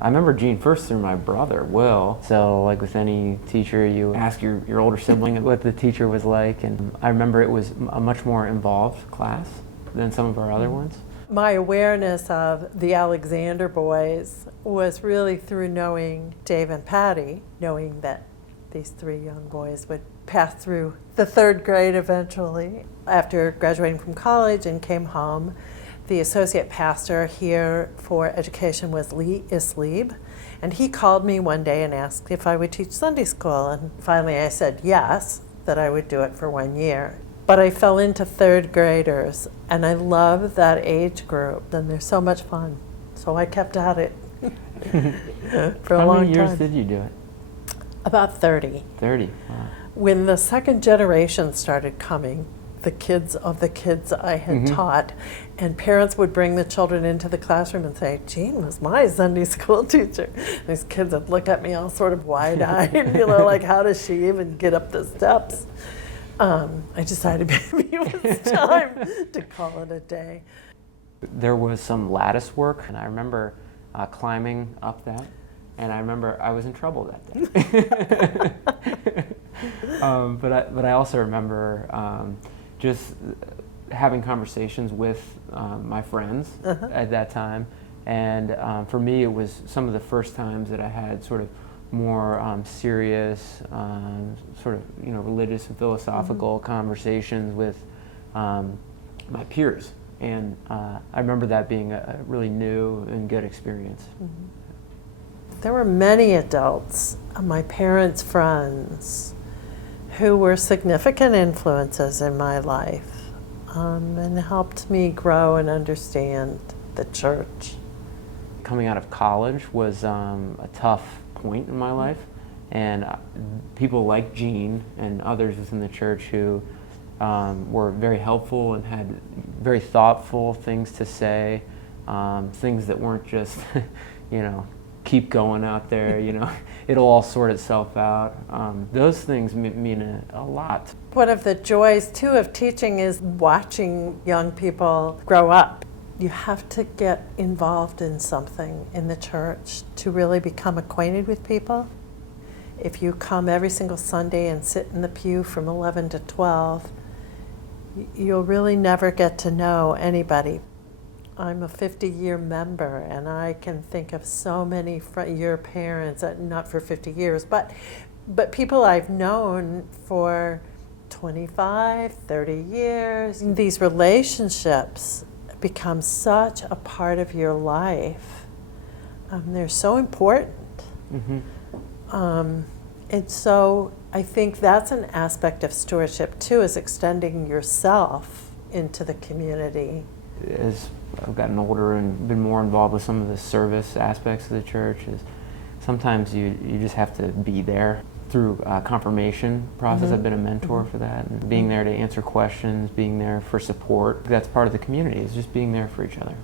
I remember Gene first through my brother, Will. So like with any teacher, you ask your older sibling what the teacher was like, and I remember it was a much more involved class than some of our other ones. My awareness of the Alexander boys was really through knowing Dave and Patty, knowing that these three young boys would pass through the third grade eventually. After graduating from college and came home, the associate pastor here for education was Lee Islieb, and he called me one day and asked if I would teach Sunday school, and finally I said yes, that I would do it for 1 year. But I fell into third graders, and I love that age group, and they're so much fun. So I kept at it for a long time. How many years did you do it? About 30. 30, wow. When the second generation started coming, the kids of the kids I had taught, and parents would bring the children into the classroom and say, Jean was my Sunday school teacher. These kids would look at me all sort of wide-eyed, like how does she even get up the steps? I decided maybe it was time to call it a day. There was some lattice work, and I remember climbing up that, and I remember I was in trouble that day. But I also remember just having conversations with my friends at that time, and for me it was some of the first times that I had sort of more serious, sort of religious and philosophical conversations with my peers, and I remember that being a really new and good experience. There were many adults, my parents' friends, who were significant influences in my life and helped me grow and understand the church. Coming out of college was a tough point in my life, and people like Gene and others within the church who were very helpful and had very thoughtful things to say, things that weren't just, keep going out there, it'll all sort itself out. Those things mean a lot. One of the joys, too, of teaching is watching young people grow up. You have to get involved in something in the church to really become acquainted with people. If you come every single Sunday and sit in the pew from 11 to 12, you'll really never get to know anybody. I'm a 50-year member, and I can think of so many your parents, not for 50 years, but people I've known for 25, 30 years. These relationships become such a part of your life. They're so important. And so I think that's an aspect of stewardship too, is extending yourself into the community. As I've gotten older and been more involved with some of the service aspects of the church, is sometimes you just have to be there. Through confirmation process, I've been a mentor for that, and being there to answer questions, being there for support. That's part of the community, is just being there for each other.